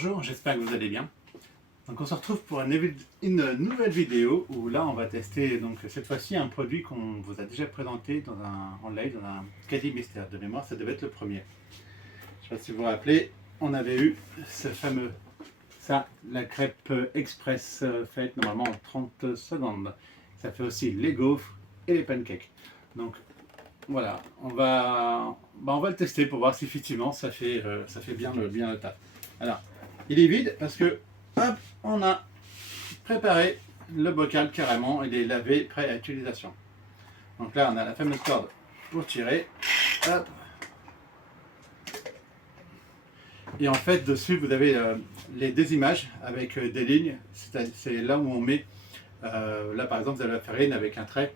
Bonjour, j'espère que vous allez bien. Donc on se retrouve pour une nouvelle vidéo où là on va tester donc cette fois-ci un produit qu'on vous a déjà présenté en live dans un caddie mystère. De mémoire, ça devait être le premier. Je ne sais pas si vous vous rappelez, on avait eu ce fameux, la crêpe express faite normalement en 30 secondes. Ça fait aussi les gaufres et les pancakes. Donc voilà, on va le tester pour voir si effectivement ça fait bien le taf. Alors, il est vide parce que, hop, on a préparé le bocal carrément, il est lavé, prêt à utilisation. Donc là, on a la fameuse corde pour tirer, hop. Et en fait, dessus, vous avez des images avec des lignes, c'est là où on met, là par exemple, vous avez la farine avec un trait,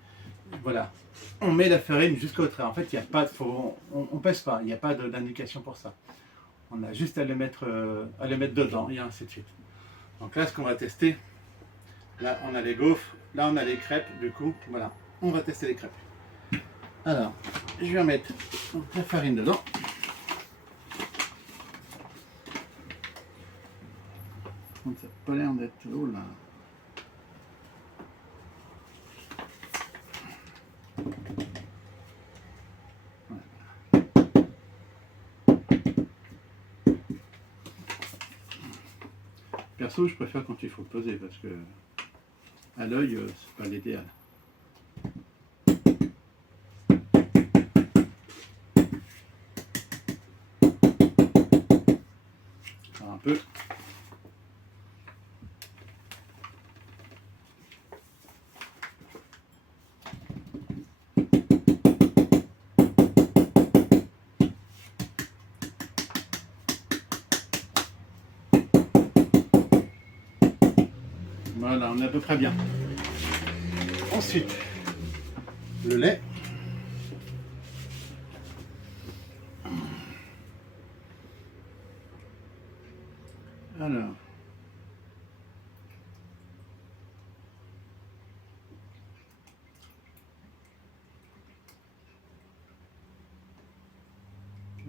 voilà. On met la farine jusqu'au trait. En fait, il n'y a pas, on pèse pas, il n'y a pas d'indication pour ça. On a juste à le mettre dedans et ainsi de suite. Donc là, ce qu'on va tester, là on a les gaufres, là on a les crêpes, du coup, voilà, on va tester les crêpes. Alors, je vais mettre la farine dedans. Ça n'a pas l'air d'être... Oh là. Perso, je préfère quand il faut peser parce que à l'œil, c'est pas l'idéal. Alors un peu. Voilà, on est à peu près bien. Ensuite, le lait. Alors,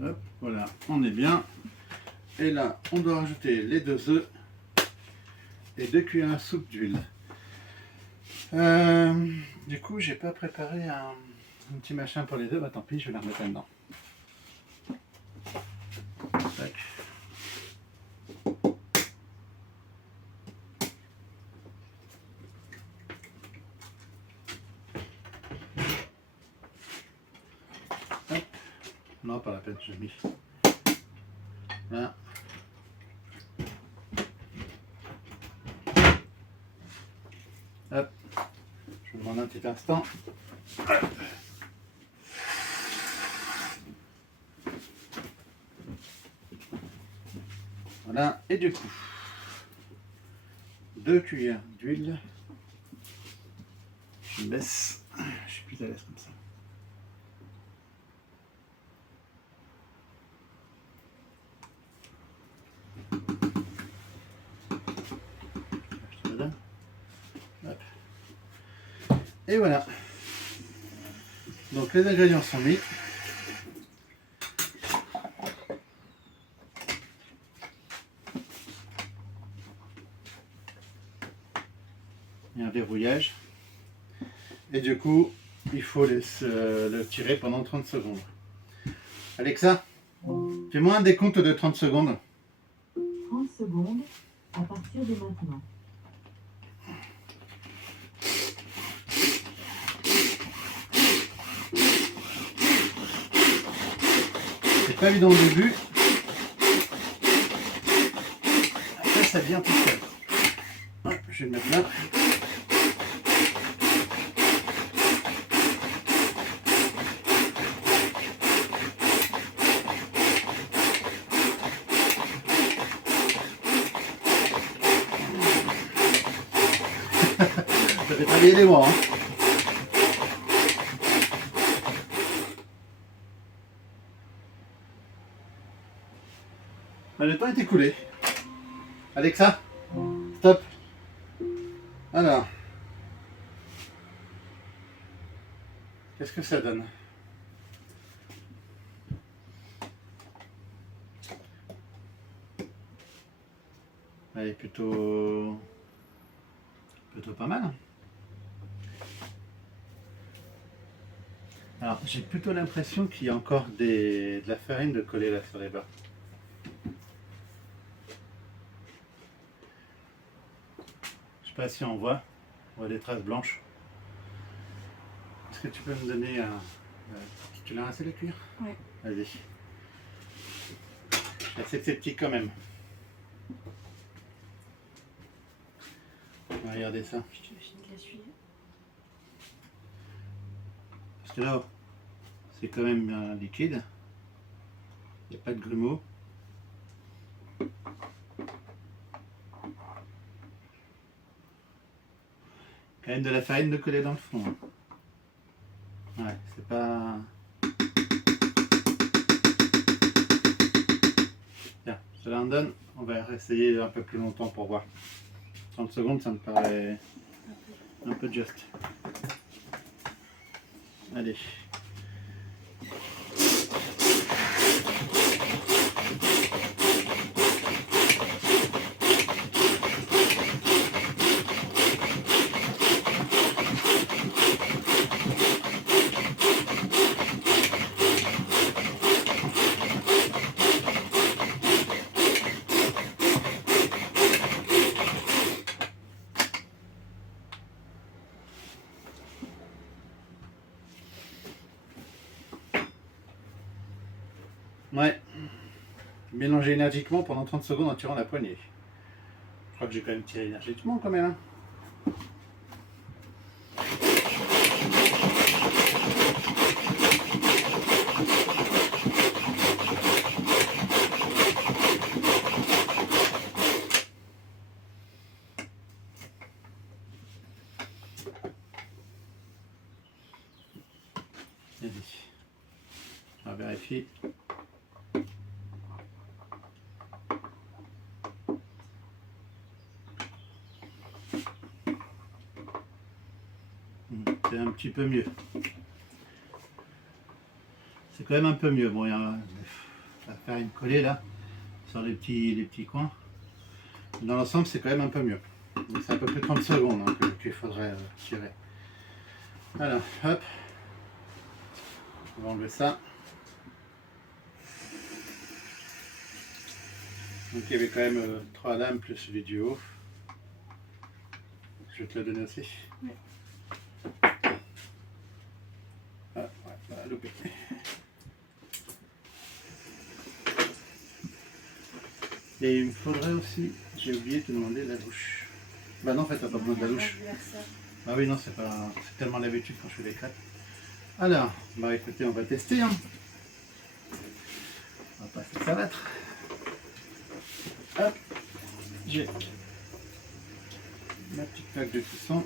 hop, voilà, on est bien. Et là, on doit rajouter les 2 œufs et 2 cuillères à soupe d'huile. Du coup, j'ai pas préparé un petit machin pour les œufs. Bah tant pis, je vais la remettre là-dedans. Tac. Hop. Non, pas la peine, j'ai mis. Là. Hop. Je vous demande un petit instant. Hop. Voilà, et du coup, 2 cuillères d'huile. Je baisse. Je suis plus à l'aise comme ça. Je te le donne. Hop. Et voilà. Donc les ingrédients sont mis. Il y a un verrouillage. Et du coup, il faut le tirer pendant 30 secondes. Alexa, fais-moi un décompte de 30 secondes. 30 secondes à partir de maintenant. C'est pas évident au début. Après, ça vient tout seul. Hop, je vais le mettre là. Ça fait travailler les mois. Hein. Le temps est écoulé. Alexa, stop. Alors, qu'est-ce que ça donne? Elle est plutôt pas mal. Alors, j'ai plutôt l'impression qu'il y a encore de la farine de coller là sur les bords. Je sais pas si on voit des traces blanches. Est-ce que tu peux me donner un... tu l'as rincé le cuir? Oui. Vas-y. Assez sceptique quand même. Regardez ça. Je te finis de l'essuyer. Parce que là, c'est quand même liquide. Il n'y a pas de grumeaux. Quand même de la farine de coller dans le fond. Ouais, c'est pas... Bien, cela en donne. On va essayer un peu plus longtemps pour voir. 30 secondes, ça me paraît un peu juste. Allez. Ouais. Mélanger énergiquement pendant 30 secondes en tirant la poignée. Je crois que j'ai quand même tiré énergiquement quand même. Hein. Allez. On va vérifier. C'est un petit peu mieux. C'est quand même un peu mieux. Bon, il y a la farine collée là, sur les petits coins. Dans l'ensemble, c'est quand même un peu mieux. C'est à peu près 30 secondes hein, qu'il faudrait tirer. Alors, hop. On va enlever ça. Donc il y avait quand même 3 lames plus celui du haut. Je vais te le donner aussi. Oui. Ah, ouais, voilà, loupé. Et il me faudrait aussi, j'ai oublié de te demander la louche. Bah non, en fait, t'as pas besoin de la louche. Bah oui, non, c'est tellement l'habitude quand je fais des crêpes. Alors, bah écoutez, on va tester. Hein. On va passer ça va être. Hop, j'ai ma petite plaque de cuisson.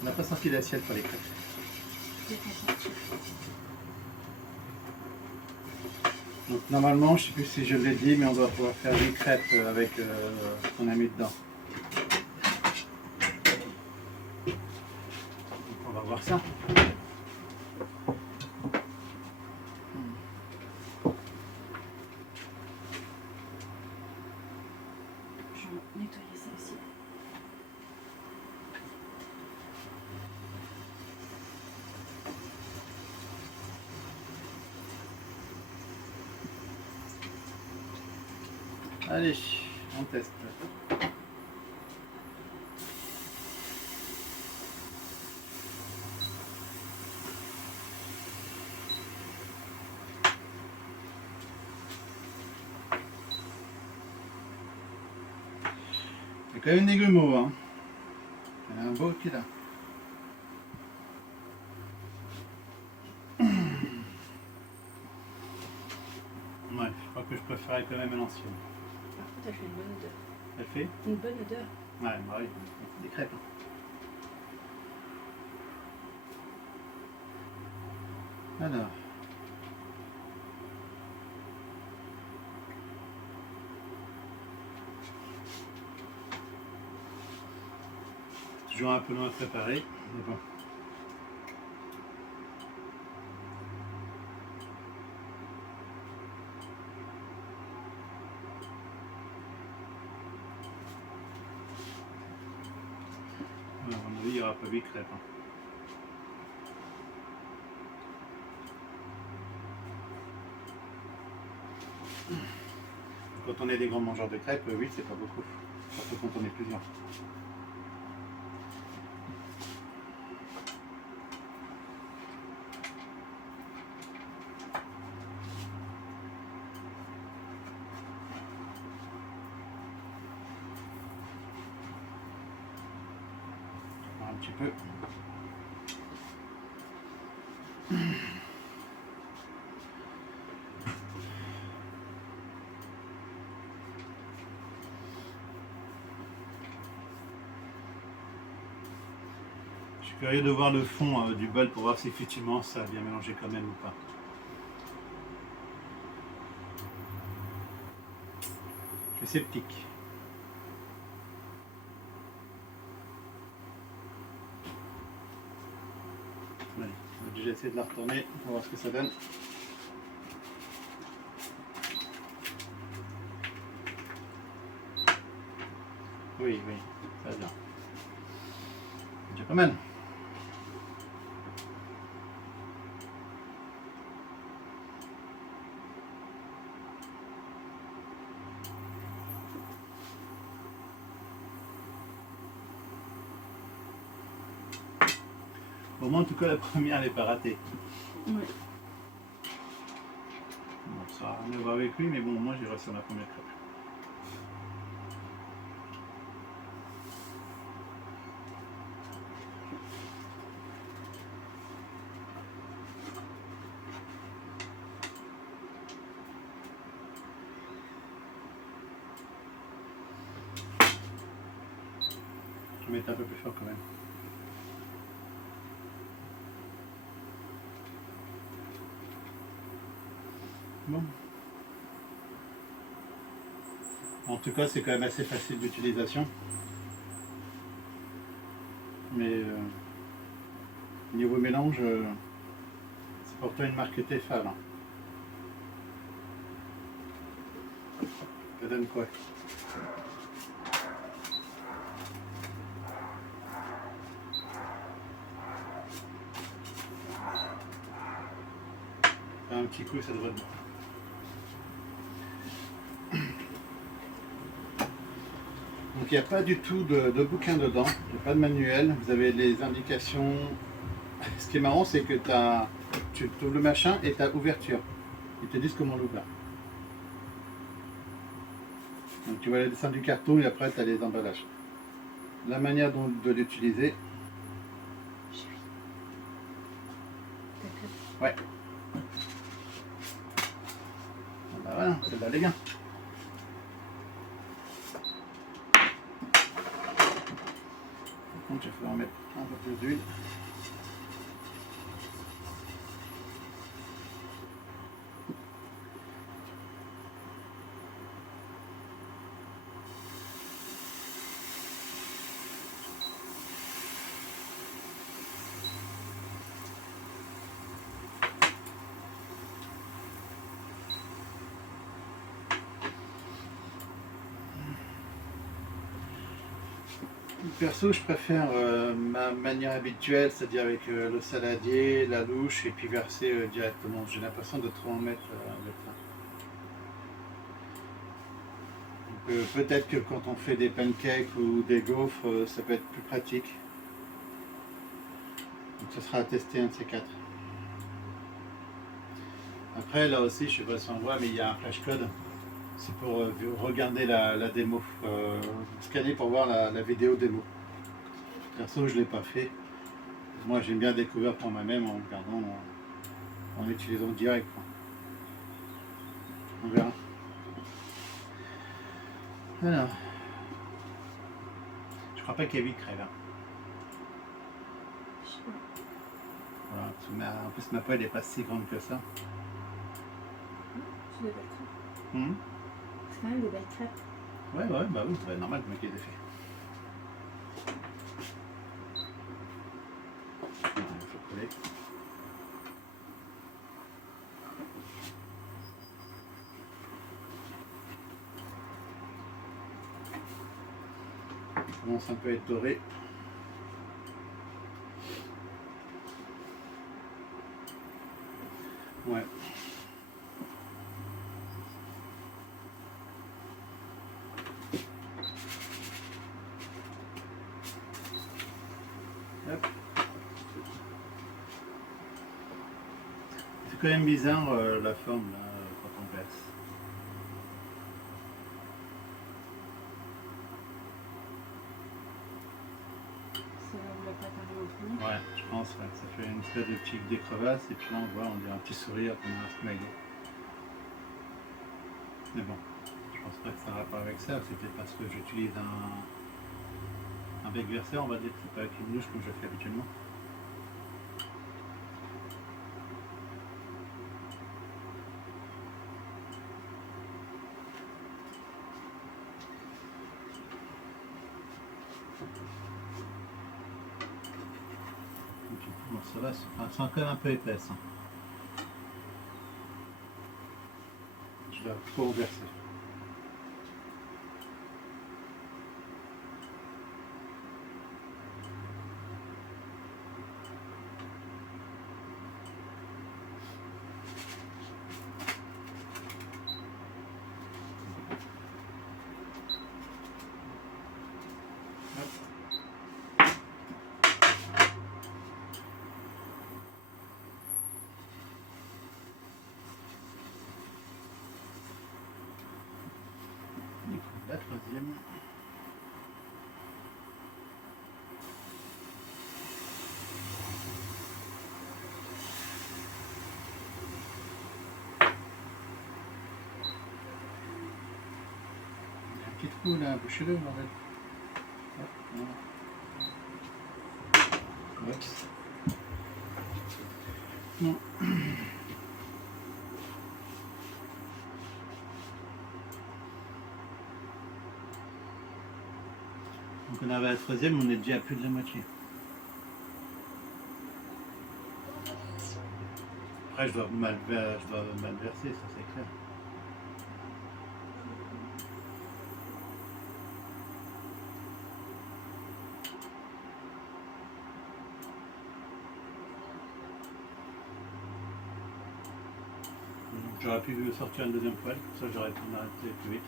On n'a pas sorti l'assiette pour les crêpes. Donc normalement, je ne sais plus si je l'ai dit, mais on va pouvoir faire des crêpes avec ce qu'on a mis dedans. Donc on va voir ça. Je vais nettoyer ça aussi. Allez, on teste. Il y a quand même des grumeaux, hein. Il y en a un beau qui est là. Ouais, je crois que je préférais quand même à l'ancienne. Par contre, elle fait une bonne odeur. Elle fait? Une bonne odeur. Ouais, bah oui, on fait des crêpes. Alors. Toujours un peu long à préparer, mais bon. À mon avis, il n'y aura pas 8 crêpes. Hein. Quand on est des grands mangeurs de crêpes, 8 c'est pas beaucoup. Surtout quand on est plusieurs. Un petit peu. Je suis curieux de voir le fond du bol pour voir si effectivement ça a bien mélangé quand même ou pas. Je suis sceptique. Allez, on va déjà essayer de la retourner pour voir ce que ça donne. Oui, oui, ça va bien. C'est déjà pas mal. Au moins, en tout cas, la première n'est pas ratée. Ouais. Bon, ça n'a rien à voir avec lui, mais bon, moi j'ai réussi sur la première crêpe. Je vais mettre un peu plus fort quand même. Bon. En tout cas, c'est quand même assez facile d'utilisation. Mais niveau mélange, c'est pourtant une marque Tefal. Hein. Ça donne quoi? Un petit coup, ça devrait être bon. Donc il n'y a pas du tout de bouquin dedans, il n'y a pas de manuel, vous avez les indications. Ce qui est marrant, c'est que tu ouvres le machin et tu as ouverture. Ils te disent comment l'ouvrir. Donc tu vois le dessin du carton et après tu as les emballages. La manière de l'utiliser. Ouais. Bah voilà, c'est là les gars. Par contre, il va falloir mettre un peu plus d'huile. Perso, je préfère ma manière habituelle, c'est-à-dire avec le saladier, la louche et puis verser directement. J'ai l'impression de trop en mettre avec ça. Donc, peut-être que quand on fait des pancakes ou des gaufres, ça peut être plus pratique. Donc ce sera à tester un de ces quatre. Après, là aussi, je ne sais pas si on voit, mais il y a un flash code. C'est pour regarder la démo, scanner pour voir la vidéo démo. Perso, je ne l'ai pas fait. Moi, j'aime bien découvrir pour moi-même en regardant, en utilisant direct. Quoi. On verra. Alors. Je crois pas qu'il y a 8 crèves. Hein. Je sais pas. Voilà, parce que en plus ma poêle n'est pas si grande que ça. C'est des belles crêpes. Hum. C'est quand même des belles crêpes. Ouais, bah oui, c'est normal, le mec les a fait. Il faut coller. Ça commence un peu à être doré. Ouais. Hop. C'est quand même bizarre la forme là quand on verse. C'est là où la pâte arrive au fond. Ouais, je pense ouais, ça fait une espèce de petite décrevasse et puis là on voit on dirait un petit sourire comme un smiley. Mais bon, je pense pas que ça a rapport avec ça, c'est peut-être parce que j'utilise un bec verseur, on va dire, c'est pas avec une louche comme je fais habituellement. Bon, ça va, c'est encore un peu épaisse. Hein. Je vais trop verser. La troisième. Il y a un petit trou là, bouchez-le, bordel. Hop, voilà. Oups. Non. Donc on avait la troisième, on est déjà à plus de la moitié. Après je dois mal verser, ça c'est clair. J'aurais pu sortir une deuxième poêle, ça j'aurais pu m'arrêter plus vite.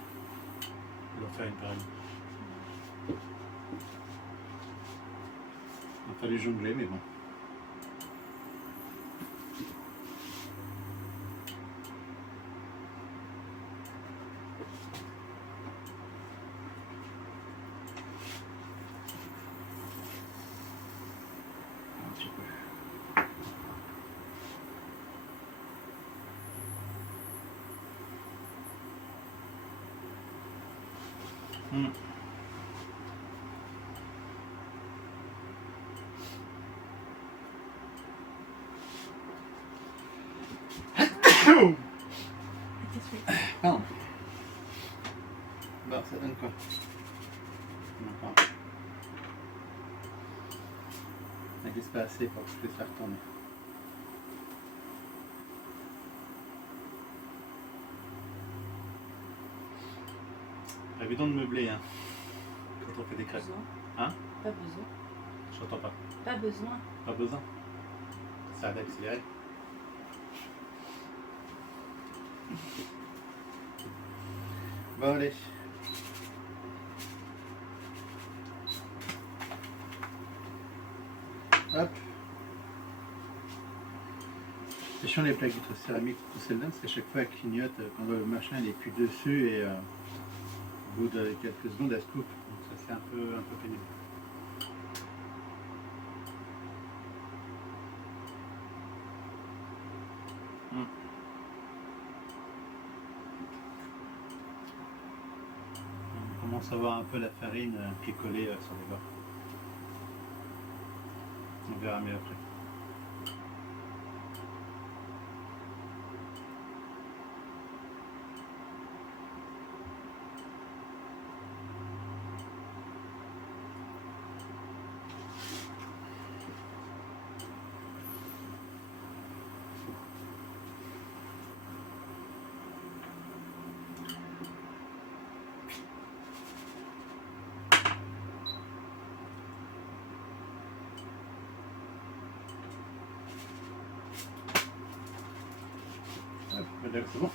Je dois faire une pareille. Il a fallu jongler, mais bon. Un petit peu. Pardon. Bon, ça donne quoi? Encore. Ça glisse pas assez pour que je puisse la retourner. Pas évident de meubler, hein, quand on fait des crêpes. Besoin. Hein? Pas besoin. Je t'entends pas. Pas besoin. Pas besoin. Ça a d'accélérer. Bon, allez. Hop. C'est chiant les plaques vitres céramiques pour celle-là, parce qu'à chaque fois elle clignote quand le machin il est plus dessus et au bout de quelques secondes elle se coupe. Donc ça c'est un peu pénible. On commence à voir un peu la farine qui est collée sur les bords. On verra mieux après. Hop, là, c'est bon.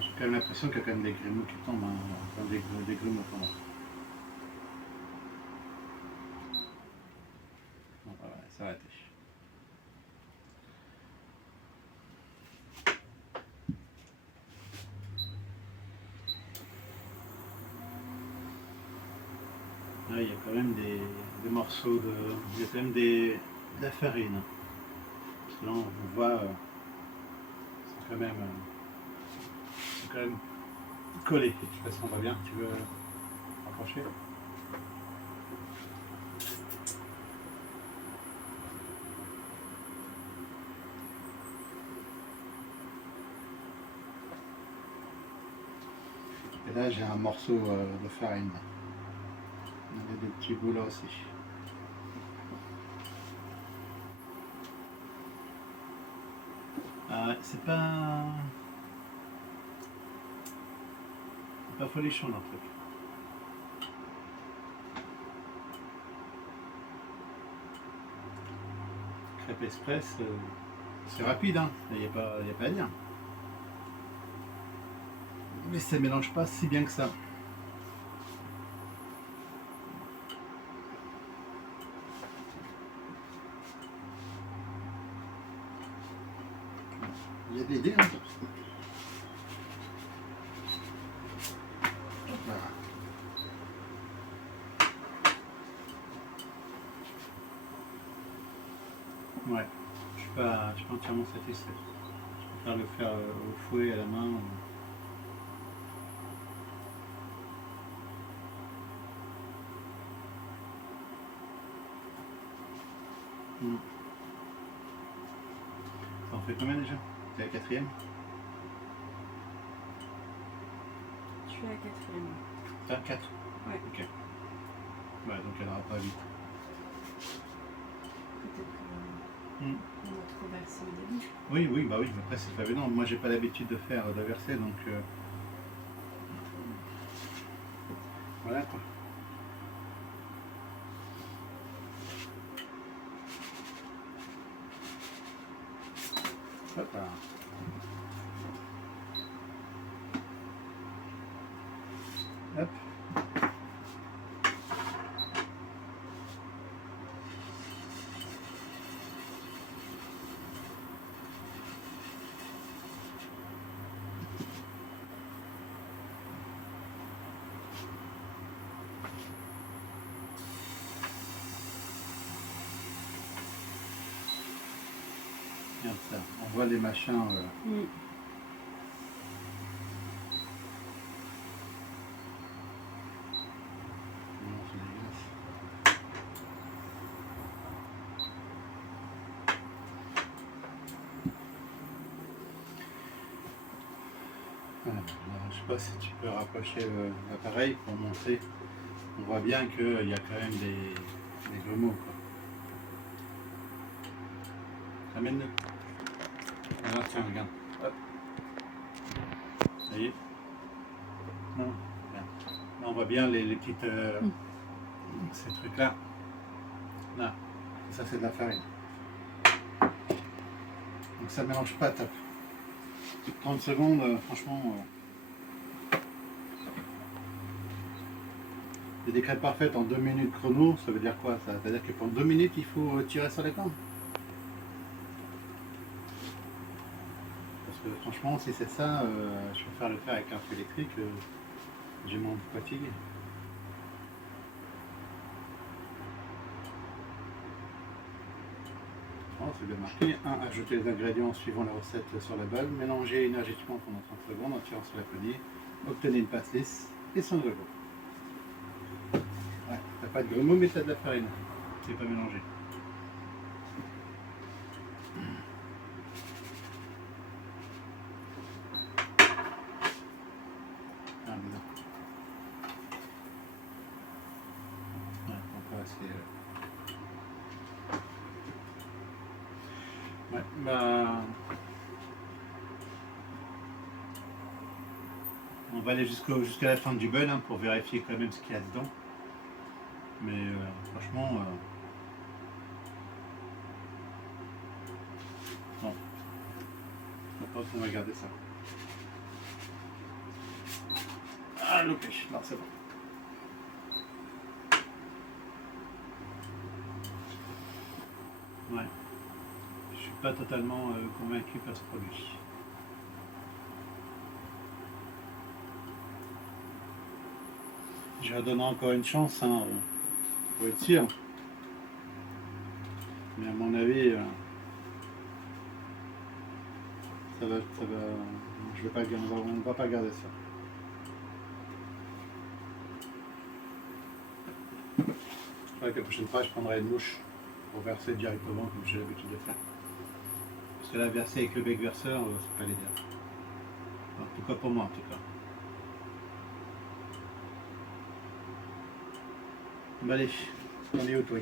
J'ai quand même l'impression qu'il y a quand même des grumeaux qui tombent, hein. Enfin, des grumeaux tombent. Bon, voilà, c'est arrêté. Là, il y a quand même des morceaux de. Il y a quand même de la farine. Parce que là, on voit. C'est quand même collé. Je sais pas si on voit bien. Tu veux rapprocher? Et là, j'ai un morceau de farine. Il y a des petits bouts là aussi. C'est pas folichon le truc. Crêpe express, c'est rapide, hein. Il n'y a pas à dire. Mais ça ne mélange pas si bien que ça. Il y a de l'idée, hein. Voilà. Ouais, je suis pas entièrement satisfait. Je préfère le faire au fouet, à la main. Ça en fait combien déjà? C'est la quatrième? Je suis à la quatrième. T'as 4? Ouais. Ok. Ouais, donc elle n'aura pas 8. Peut-être qu'on a trop versé au début. Oui, bah oui, après c'est pas évident. Moi j'ai pas l'habitude de faire de verser, donc voilà quoi. Hop là. Hop. Regarde ça, on voit les machins. Non, c'est dégueulasse. Alors, je sais pas si tu peux rapprocher l'appareil pour montrer. On voit bien qu'il y a quand même des grumeaux, quoi. Ramène-le. Alors tiens, regarde. Hop. Ça y est. Non, regarde. Là, on voit bien les petites. Ces trucs-là. Là. Ça, c'est de la farine. Donc ça mélange pas top. 30 secondes, franchement. Des crêpes parfaites en 2 minutes chrono, ça veut dire quoi ça? Ça veut dire que pendant 2 minutes, il faut tirer sur les cordes? franchement, si c'est ça, je préfère le faire avec un feu électrique, j'ai moins de fatigue. Oh, c'est bien marqué. 1. Ajouter les ingrédients suivant la recette sur la balle. Mélanger énergiquement pendant 30 secondes en tirant sur la poignée. Obtenez une pâte lisse et sans grumeaux. Ouais, t'as pas de grumeaux mais t'as de la farine. C'est pas mélangé. Ah, bizarre. Ouais, donc voilà, c'est... Ouais, bah... On va aller jusqu'à la fin du bun hein, pour vérifier quand même ce qu'il y a dedans. Mais franchement... non. Je pense qu'on va garder ça. Ah, loupé. Non, c'est bon. Ouais. Je suis pas totalement convaincu par ce produit. Je redonne encore une chance hein, pour être sûr. Mais à mon avis, ça va, je vais pas, on ne va pas garder ça. Je crois que la prochaine fois, je prendrai une mouche pour verser directement comme j'ai l'habitude de faire. Parce que là, verser avec le bec verseur, c'est pas l'idéal. En tout cas pour moi, en tout cas. Bah allez, on est où toi?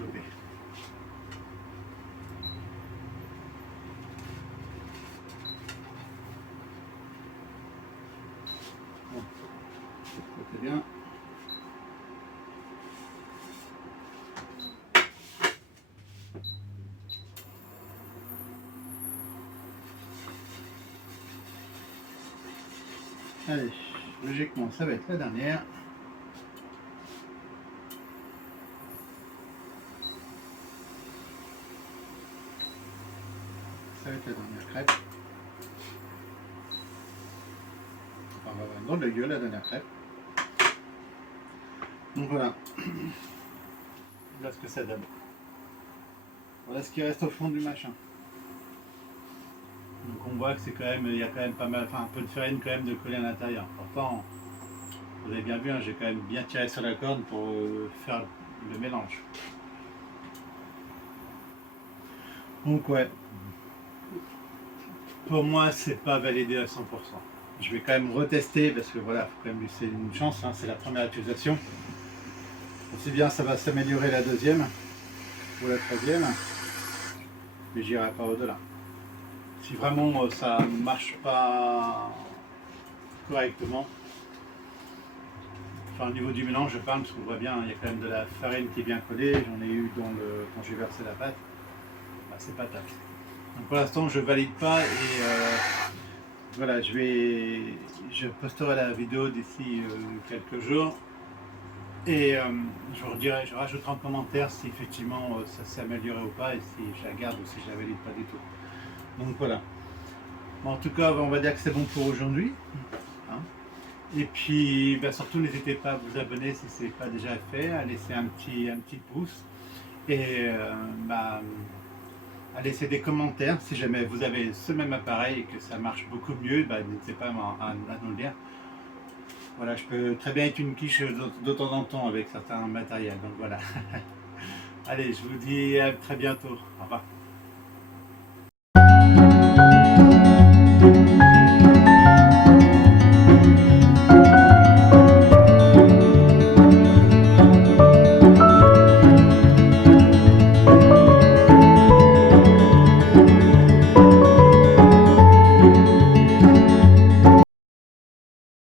Ok. Bon, c'est bien. Allez, logiquement, ça va être la dernière. Ça va être la dernière crêpe. Enfin, on va avoir une drôle de gueule la dernière crêpe. Donc voilà. Voilà ce que ça donne. Voilà ce qui reste au fond du machin. Donc on voit que c'est quand même, il y a quand même pas mal, enfin un peu de farine quand même de coller à l'intérieur. Pourtant, vous avez bien vu, hein, j'ai quand même bien tiré sur la corde pour faire le mélange. Donc ouais, pour moi c'est pas validé à 100%. Je vais quand même retester parce que voilà, faut quand même laisser une chance, hein, c'est la première utilisation. Aussi bien ça va s'améliorer la deuxième ou la troisième, mais j'irai pas au-delà. Si vraiment ça marche pas correctement, enfin au niveau du mélange je parle parce qu'on voit bien, il y a quand même de la farine qui est bien collée, j'en ai eu dans quand j'ai versé la pâte, bah, c'est pas top. Donc pour l'instant je valide pas et voilà, je posterai la vidéo d'ici quelques jours et je rajouterai en commentaire si effectivement ça s'est amélioré ou pas et si je la garde ou si je la valide pas du tout. Donc voilà. Bon, en tout cas, on va dire que c'est bon pour aujourd'hui. Hein. Et puis bah, surtout n'hésitez pas à vous abonner si ce n'est pas déjà fait, à laisser un petit pouce et bah, à laisser des commentaires si jamais vous avez ce même appareil et que ça marche beaucoup mieux, bah, n'hésitez pas à nous le dire. Voilà, je peux très bien être une quiche de temps en temps avec certains matériels, donc voilà. Allez, je vous dis à très bientôt. Au revoir.